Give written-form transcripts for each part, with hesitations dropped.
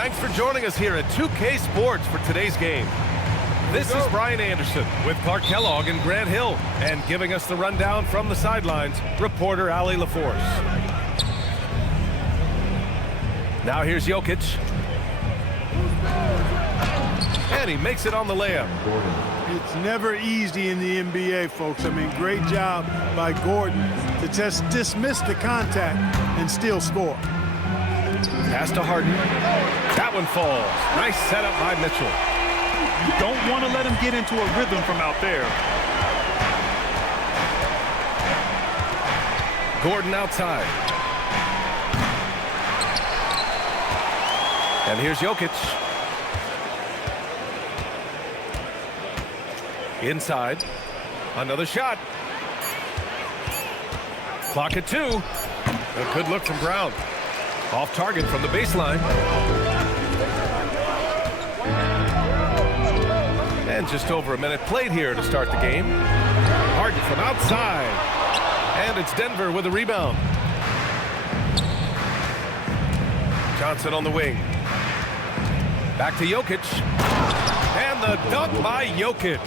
Thanks for joining us here at 2K Sports for today's game. This is Brian Anderson with Clark Kellogg and Grant Hill, and giving us the rundown from the sidelines, reporter Ali LaForce. Now here's Jokic. And he makes it on the layup. It's never easy in the NBA, folks. I mean, great job by Gordon to just dismiss the contact and still score. Pass to Harden. That one falls. Nice setup by Mitchell. You don't want to let him get into a rhythm from out there. Gordon outside. And here's Jokic. Inside. Another shot. Clock at 2. A good look from Brown. Off target from the baseline. And just over a minute played here to start the game. Harden from outside. And it's Denver with a rebound. Johnson on the wing. Back to Jokic. And the dunk by Jokic.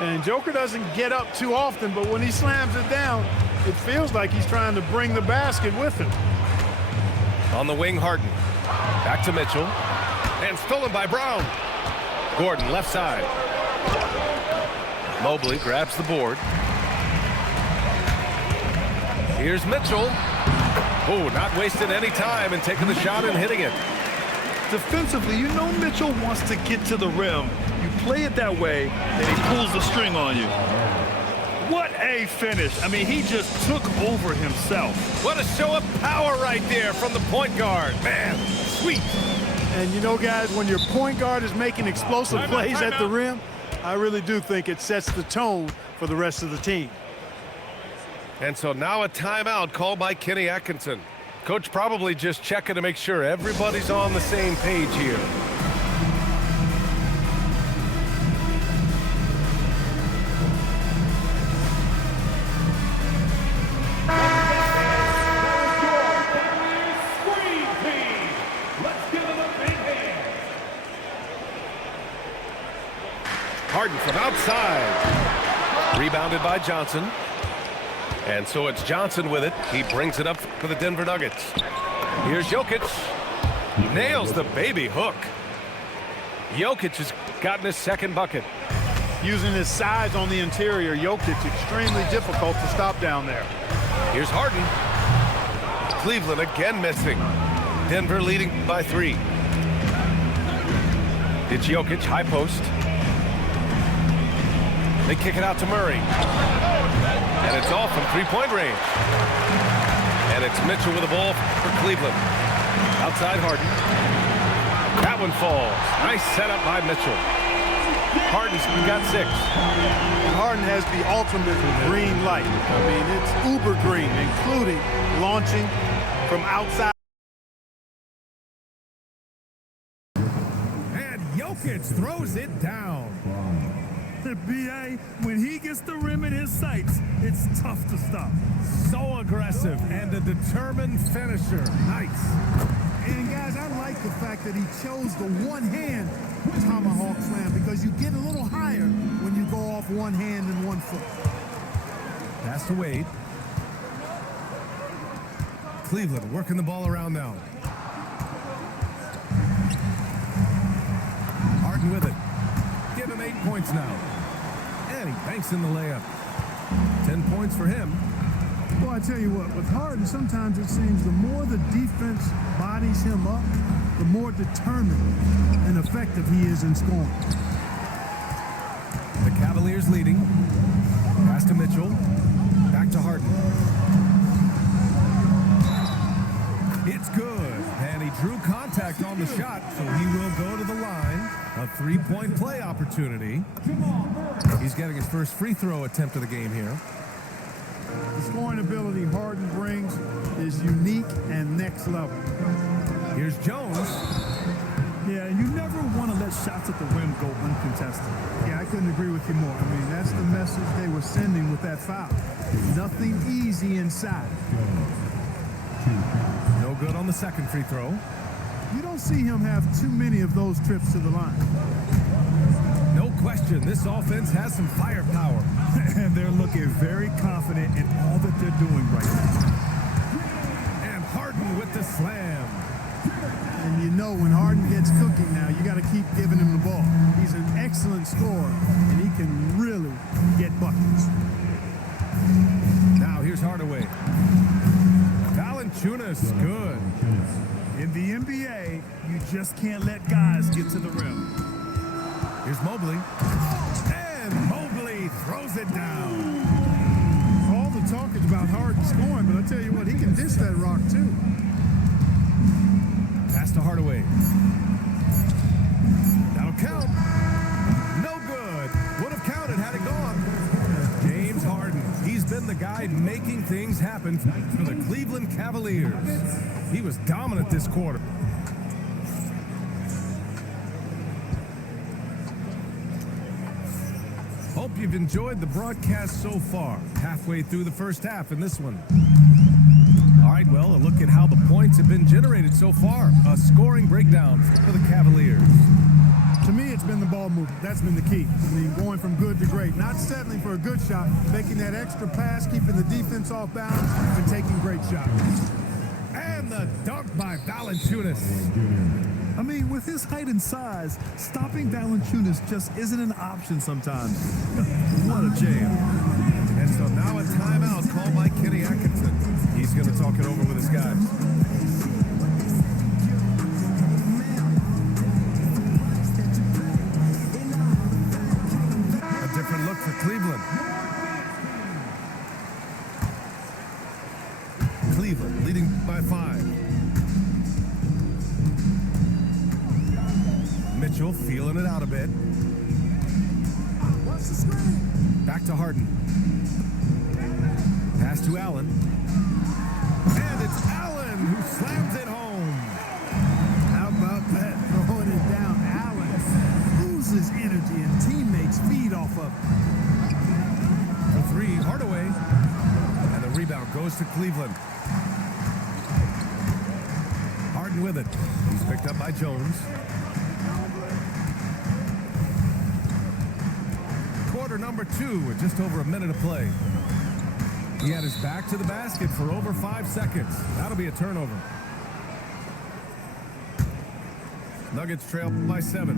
And Joker doesn't get up too often, but when he slams it down, it feels like he's trying to bring the basket with him. On the wing, Harden. Back to Mitchell. And stolen by Brown. Gordon, left side. Mobley grabs the board. Here's Mitchell. Oh, not wasting any time and taking the shot and hitting it. Defensively, you know Mitchell wants to get to the rim. You play it that way, and he pulls the string on you. What a finish. I mean, he just took over himself. What a show of power right there from the point guard. Man, sweet. And you know, guys, when your point guard is making explosive plays at the rim, I really do think it sets the tone for the rest of the team. And so now a timeout called by Kenny Atkinson. Coach probably just checking to make sure everybody's on the same page here. Harden from outside. Rebounded by Johnson. And so it's Johnson with it. He brings it up for the Denver Nuggets. Here's Jokic. Nails the baby hook. Jokic has gotten his second bucket. Using his size on the interior, Jokic extremely difficult to stop down there. Here's Harden. Cleveland again missing. Denver leading by 3. It's Jokic, high post. They kick it out to Murray. And it's off from three-point range. And it's Mitchell with the ball for Cleveland. Outside Harden. That one falls. Nice setup by Mitchell. Harden's got 6. Harden has the ultimate green light. I mean, it's uber green, including launching from outside. And Jokic throws it down. The BA, when he gets the rim in his sights, it's tough to stop. So aggressive and a determined finisher. Nice. And guys, I like the fact that he chose the one-hand tomahawk slam because you get a little higher when you go off one hand and one foot. Pass to Wade. Cleveland working the ball around now. Harden with it. Give him 8 points now. And he banks in the layup. 10 points for him. Well, I tell you what, with Harden, sometimes it seems the more the defense bodies him up, the more determined and effective he is in scoring. The Cavaliers leading. Pass to Mitchell. Back to Harden. It's good. And he drew contact on the shot, so he will go to the line. A 3-point play opportunity. He's getting his first free throw attempt of the game here. The scoring ability Harden brings is unique and next level. Here's Jones. Yeah, you never want to let shots at the rim go uncontested. Yeah, I couldn't agree with you more. I mean, that's the message they were sending with that foul. Nothing easy inside. No good on the second free throw. You don't see him have too many of those trips to the line. No question, this offense has some firepower. And they're looking very confident in all that they're doing right now. And Harden with the slam. And you know when Harden gets cooking now, you got to keep giving him the ball. He's an excellent scorer, and he can really get buckets. Now here's Hardaway. Valanciunas, good. In the NBA, you just can't let guys get to the rim. Here's Mobley. And Mobley throws it down. All the talk is about Harden scoring, but I tell you what, he can dish that rock too. Pass to Hardaway. That'll count. No good. Would have counted had it gone. James Harden. He's been the guy making things happen for the Cleveland Cavaliers. He was dominant this quarter. Hope you've enjoyed the broadcast so far. Halfway through the first half in this one. All right, well, a look at how the points have been generated so far. A scoring breakdown for the Cavaliers. To me, it's been the ball movement. That's been the key. I mean, going from good to great. Not settling for a good shot, making that extra pass, keeping the defense off balance, and taking great shots. And the dunk by Valanciunas. I mean, with his height and size, stopping Valanciunas just isn't an option sometimes. What a jam. And so now a timeout called by Kenny Atkinson. He's going to talk it over with his guys. A different look for Cleveland. Cleveland leading by 5. Mitchell feeling it out a bit. Back to Harden. Pass to Allen. And it's Allen who slams it home. How about that? Throwing it down. Allen loses energy and teammates feed off of it. For 3, Hardaway. And the rebound goes to Cleveland. Harden with it. He's picked up by Jones. Quarter number 2 with just over a minute of play. He had his back to the basket for over 5 seconds. That'll be a turnover. Nuggets trail by 7.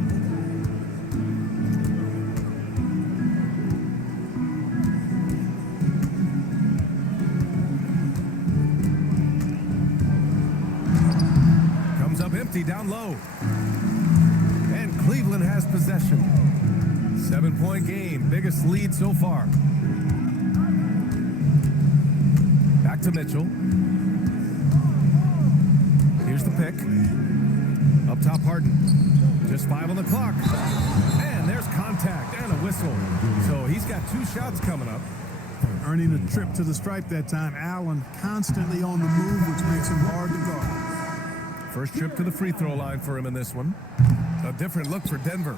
Comes up empty down low. And Cleveland has possession. 7-point game, biggest lead so far. Back to Mitchell. Here's the pick. Up top, Harden. Just 5 on the clock. And there's contact and a whistle. So he's got 2 shots coming up. Earning a trip to the stripe that time. Allen constantly on the move, which makes him hard to guard. First trip to the free throw line for him in this one. A different look for Denver.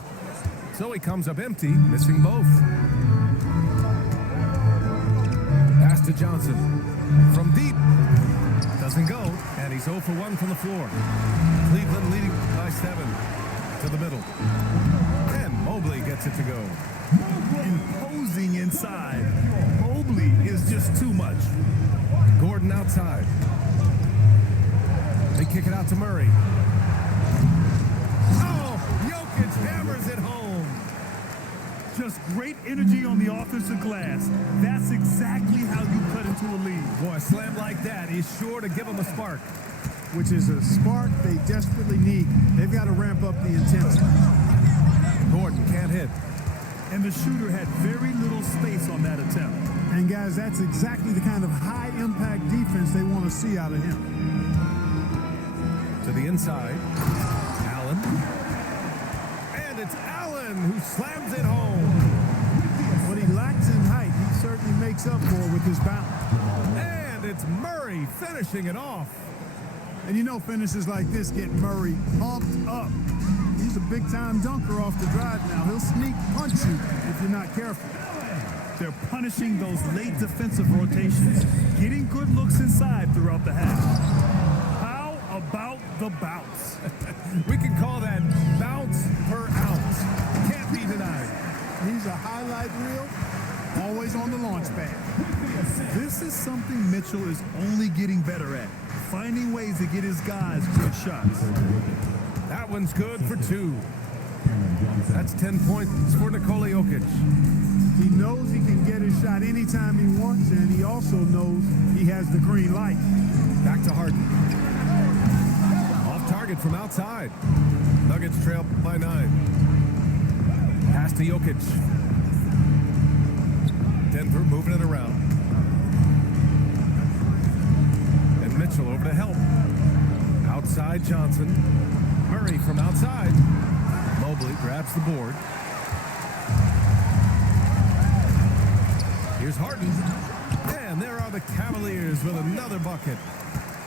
So he comes up empty, missing both. Pass to Johnson. From deep. Doesn't go, and he's 0 for 1 from the floor. Cleveland leading by 7 to the middle. And Mobley gets it to go. Imposing inside. Mobley is just too much. Gordon outside. They kick it out to Murray. Oh, Jokic hammers it home. Just great energy on the offensive glass. That's exactly how you cut into a lead. Boy, a slam like that is sure to give them a spark. Which is a spark they desperately need. They've got to ramp up the intensity. Gordon can't hit. And the shooter had very little space on that attempt. And guys, that's exactly the kind of high-impact defense they want to see out of him. To the inside. Allen. And it's Allen who slams it home. What he lacks in height, he certainly makes up for with his bounce. And it's Murray finishing it off. And you know finishes like this get Murray pumped up. He's a big-time dunker off the drive now. He'll sneak punch you if you're not careful. They're punishing those late defensive rotations, getting good looks inside throughout the half. How about the bounce. We can call that bounce per ounce. Can't be denied. He's a highlight reel, always on the launch pad. This is something Mitchell is only getting better at, finding ways to get his guys good shots. That one's good for 2. That's 10 points for Nikola Jokic. He knows he can get his shot anytime he wants, and he also knows he has the green light. Back to Harden. Off target from outside. Nuggets trail by 9. Pass to Jokic. Denver moving it around. And Mitchell over to help. Outside Johnson. Murray from outside. Mobley grabs the board. Here's Harden. And there are the Cavaliers with another bucket.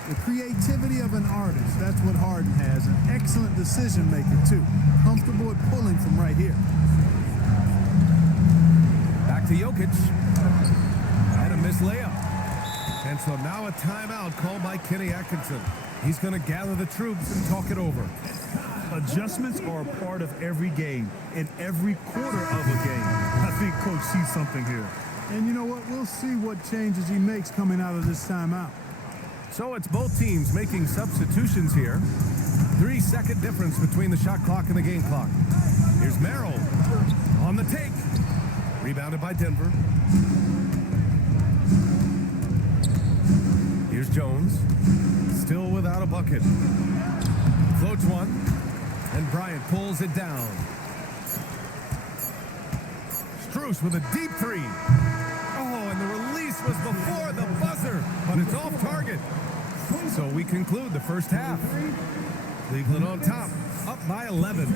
The creativity of an artist, that's what Harden has. An excellent decision maker, too. Comfortable at pulling from right here. Back to Jokic. And a missed layup. And so now a timeout called by Kenny Atkinson. He's going to gather the troops and talk it over. Adjustments are a part of every game, in every quarter of a game. I think Coach sees something here. And you know what? We'll see what changes he makes coming out of this timeout. So it's both teams making substitutions here. 3-second difference between the shot clock and the game clock. Here's Merrill on the take. Rebounded by Denver. Here's Jones. Still without a bucket. Floats one. And Bryant pulls it down. Strus with a deep 3. Oh, and the release was before the buzzer, but it's off target. So we conclude the first half. Cleveland on top, up by 11.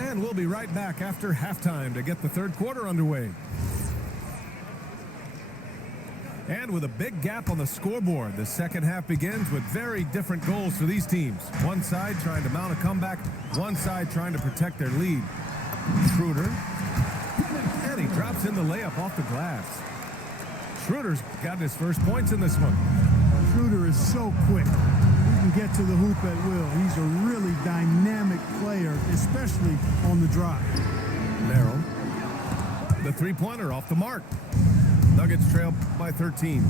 And we'll be right back after halftime to get the third quarter underway. And with a big gap on the scoreboard, the second half begins with very different goals for these teams. One side trying to mount a comeback, one side trying to protect their lead. Schroeder, and he drops in the layup off the glass. Schroeder's gotten his first points in this one. Schroeder is so quick. He can get to the hoop at will. He's a really dynamic player, especially on the drive. Merrill, the three-pointer off the mark. Nuggets trail by 13.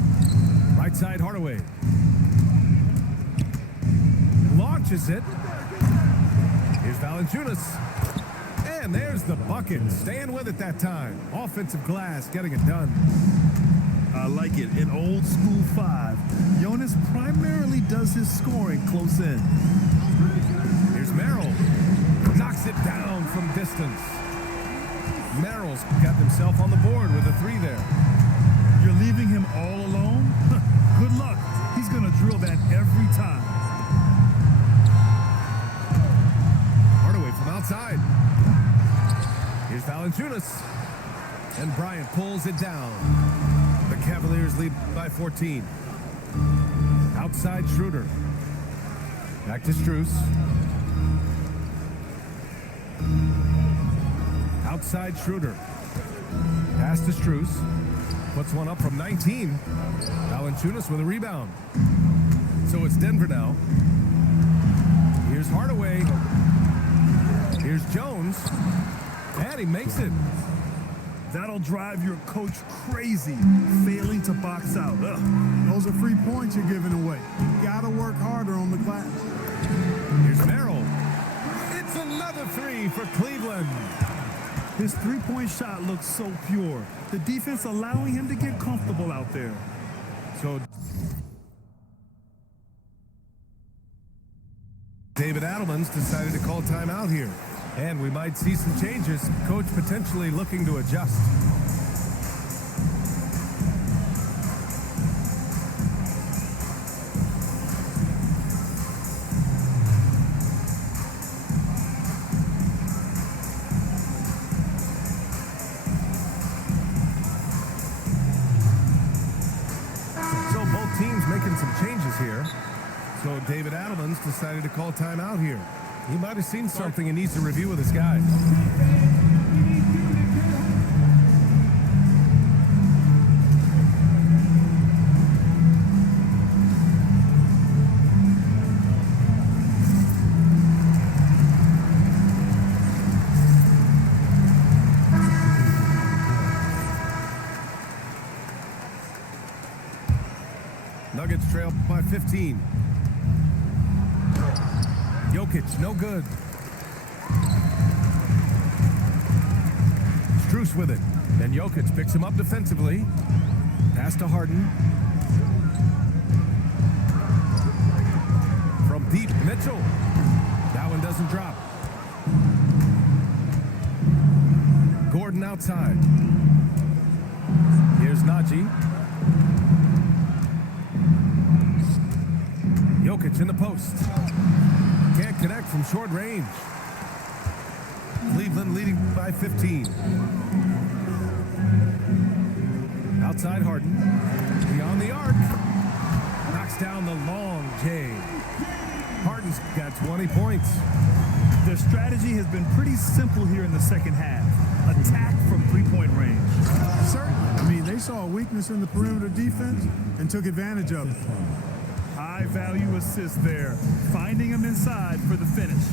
Right side, Hardaway. Launches it. Here's Valanciunas. And there's the bucket. Staying with it that time. Offensive glass, getting it done. I like it. In old school 5, Jonas primarily does his scoring close in. Here's Merrill. Knocks it down from distance. Merrill's got himself on the board with a 3 there. You're leaving him all alone? Good luck. He's going to drill that every time. Hardaway from outside. Here's Valanciunas. And Bryant pulls it down. The Cavaliers lead by 14. Outside Schroeder. Back to Strus. Outside Schroeder. Pass to Strus. Puts one up from 19. Valanciunas with a rebound. So it's Denver now. Here's Hardaway. Here's Jones. And he makes it. That'll drive your coach crazy, failing to box out. Ugh. Those are free points you're giving away. You got to work harder on the glass. Here's Merrill. It's another 3 for Cleveland. His three-point shot looks so pure. The defense allowing him to get comfortable out there. So David Adelman's decided to call timeout here. And we might see some changes. Coach potentially looking to adjust. So both teams making some changes here. So David Adelman's decided to call timeout here. He might have seen something and needs to review with his guys. Nuggets trail by 15. Jokic, no good. Strus with it. And Jokic picks him up defensively. Pass to Harden. From deep, Mitchell. That one doesn't drop. Gordon outside. Here's Najee. Jokic in the post. Can't connect from short range. Cleveland leading by 15. Outside Harden. Beyond the arc. Knocks down the long J. Harden's got 20 points. Their strategy has been pretty simple here in the second half. Attack from three-point range. Certainly. I mean, they saw a weakness in the perimeter defense and took advantage of it. High-value assist there. Finding him inside for the finish.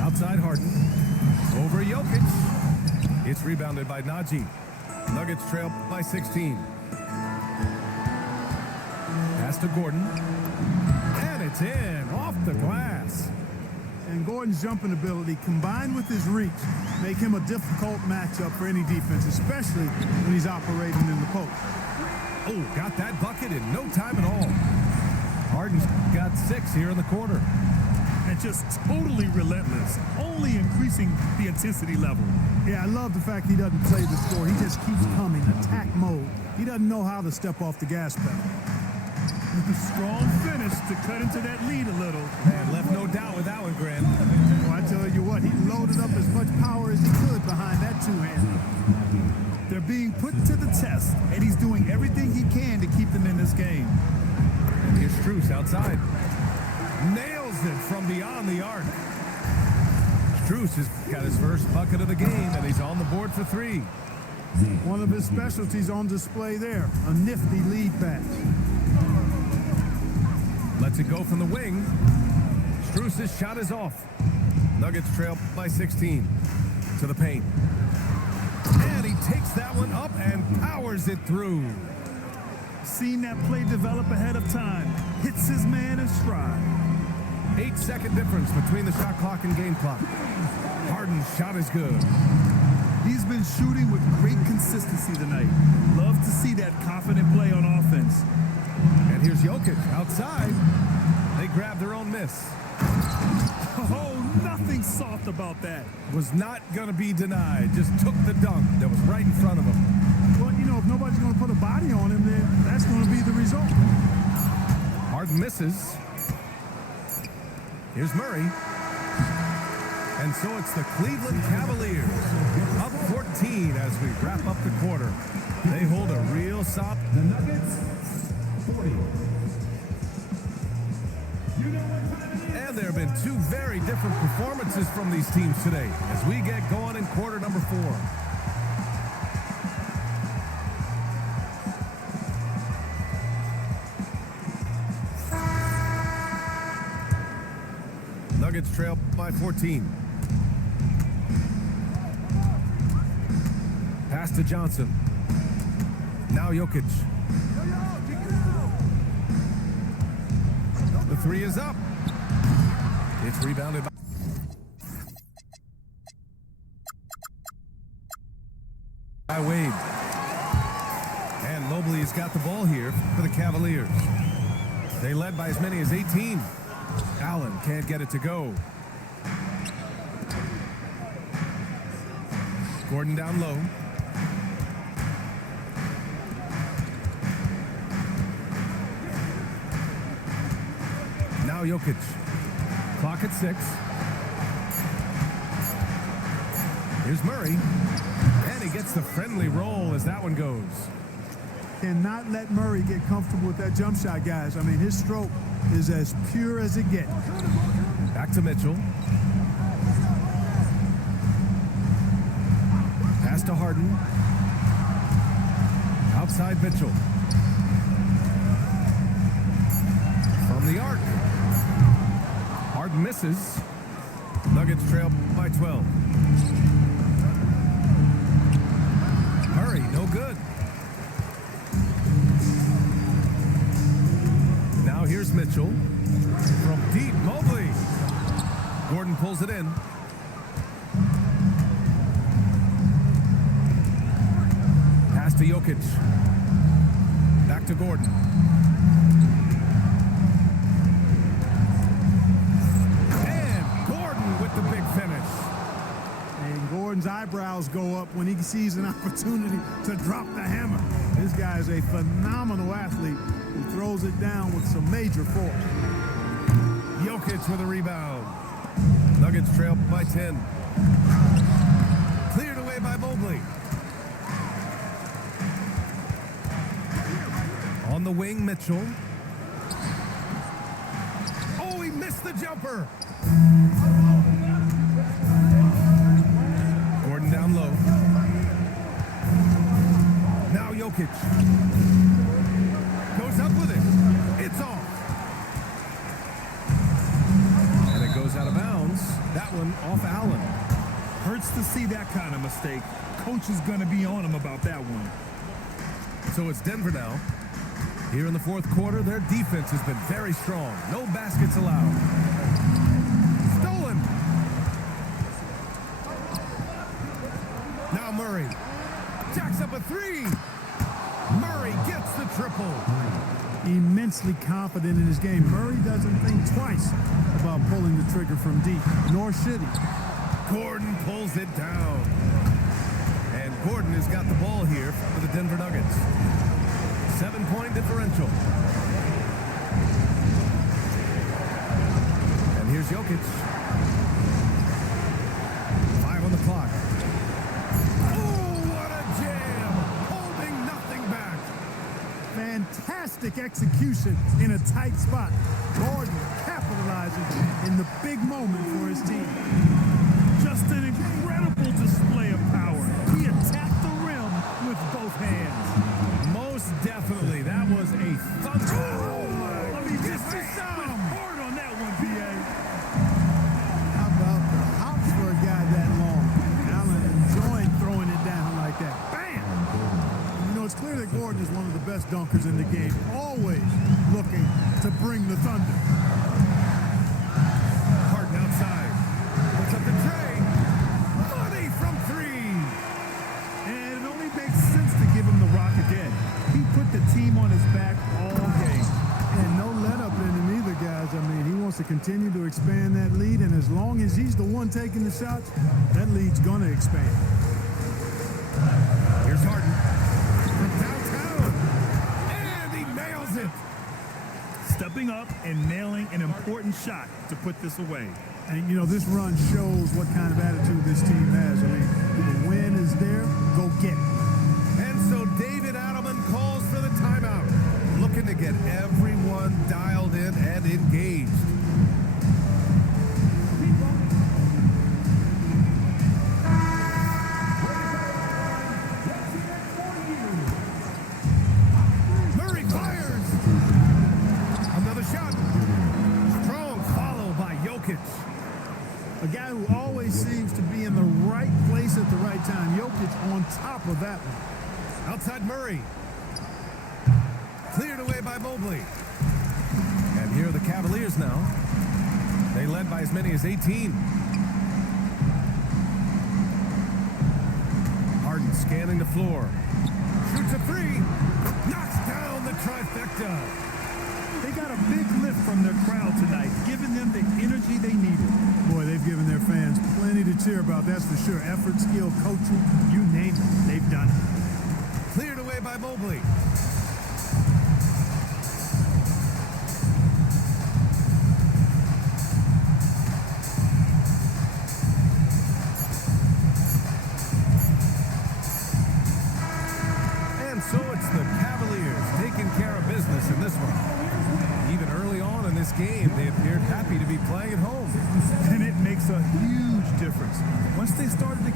Outside Harden. Over Jokic. It's rebounded by Najee. Nuggets trail by 16. Pass to Gordon. And it's in. Off the glass. And Gordon's jumping ability, combined with his reach, make him a difficult matchup for any defense, especially when he's operating in the post. Oh, got that bucket in no time at all. Harden's got 6 here in the quarter. And just totally relentless, only increasing the intensity level. Yeah, I love the fact he doesn't play the score. He just keeps coming, attack mode. He doesn't know how to step off the gas pedal. With a strong finish to cut into that lead a little. Man, left no doubt with that one, Grant. Well, I tell you what, he loaded up as much power as he could behind that two-hander. They're being put to the test, and he's doing everything he can to keep them in this game. And here's Strus outside. Nails it from beyond the arc. Strus has got his first bucket of the game, and he's on the board for 3. One of his specialties on display there, a nifty lead pass. Lets it go from the wing. Strus' shot is off. Nuggets trail by 16 to the paint. And he takes that one up and powers it through. Seen that play develop ahead of time. Hits his man in stride. 8-second difference between the shot clock and game clock. Harden's shot is good. He's been shooting with great consistency tonight. Love to see that confident play on offense. And here's Jokic outside. They grab their own miss. Oh, nothing soft about that. Was not going to be denied. Just took the dunk that was right in front of him. Well, you know, if nobody's going to put a body on him, then that's going to be the result. Harden misses. Here's Murray. And so it's the Cleveland Cavaliers up 14 as we wrap up the quarter. They hold a real soft. The Nuggets, 40. And there have been 2 very different performances from these teams today as we get going in quarter number 4. Nuggets trail by 14. Pass to Johnson. Now Jokic. The 3 is up. It's rebounded by Wade. And Mobley's got the ball here for the Cavaliers. They led by as many as 18. Allen can't get it to go. Gordon down low. Now Jokic. Clock at 6. Here's Murray. And he gets the friendly roll as that one goes. Cannot let Murray get comfortable with that jump shot, guys. I mean, his stroke is as pure as it gets. Back to Mitchell. Pass to Harden. Outside Mitchell. From the arc. Harden misses. Nuggets trail by 12. Murray, no good. here's Mitchell. From deep, Mobley. Gordon pulls it in. Pass to Jokic. Back to Gordon. And Gordon with the big finish. And Gordon's eyebrows go up when he sees an opportunity to drop the hammer. This guy is a phenomenal athlete who throws it down with some major force. Jokic with a rebound. Nuggets trail by 10. Cleared away by Mobley. On the wing, Mitchell. Oh, he missed the jumper. Gordon down low. Now Jokic. Goes up with it. It's off. And it goes out of bounds. That one off Allen. Hurts to see that kind of mistake. Coach is going to be on him about that one. So it's Denver now. Here in the fourth quarter, their defense has been very strong. No baskets allowed. Stolen. Now Murray. Jacks up a three. Murray gets the triple. Immensely confident in his game. Murray doesn't think twice about pulling the trigger from deep, nor should he. Gordon pulls it down. And Gordon has got the ball here for the Denver Nuggets. 7-point differential. And here's Jokic. 5 on the clock. Oh, what a jam! Holding nothing back. Fantastic execution in a tight spot. Gordon capitalizes in the big moment for his team. Just an incredible display of power. He attacked the rim with both hands. Most definitely. That was a thunder. I mean, this is hard on that one, B.A. How about the hops for a guy that long? Allen enjoying throwing it down like that. Bam! You know, it's clear that Gordon is one of the best dunkers in the game. Always looking to bring the thunder. Harden outside. Puts up the tray. Money from three. And it only makes sense to give him the rock again. He put the team on his back all game. And no let up in him either, guys. I mean, he wants to continue to expand that lead, and as long as he's the one taking the shots, that lead's going to expand. Here's Harden. From downtown. And he nails it. Stepping up and nailing an important shot to put this away. And, you know, this run shows what kind of attitude this team has. I mean, the win is there, go get it. And so David Adelman calls for the timeout, looking to get everyone dialed in and engaged. Murray fires. Another shot. Strong follow by Jokic. A guy who always seems to be in the right place at the right time. Jokic on top of that one. Outside Murray. Cleared away by Mobley. And here are the Cavaliers now. They led by as many as 18. Harden scanning the floor. Shoots a three. Knocks down the trifecta. They got a big lift from their crowd tonight, giving them the energy they needed. Boy, they've given their fans plenty to cheer about, that's for sure. Effort, skill, coaching, you name it, they've done it. Cleared away by Mobley. And so it's the Cavaliers taking care of business in this one. Even early on in this game, they appeared happy to be playing at home. And it makes a huge difference. Once they started to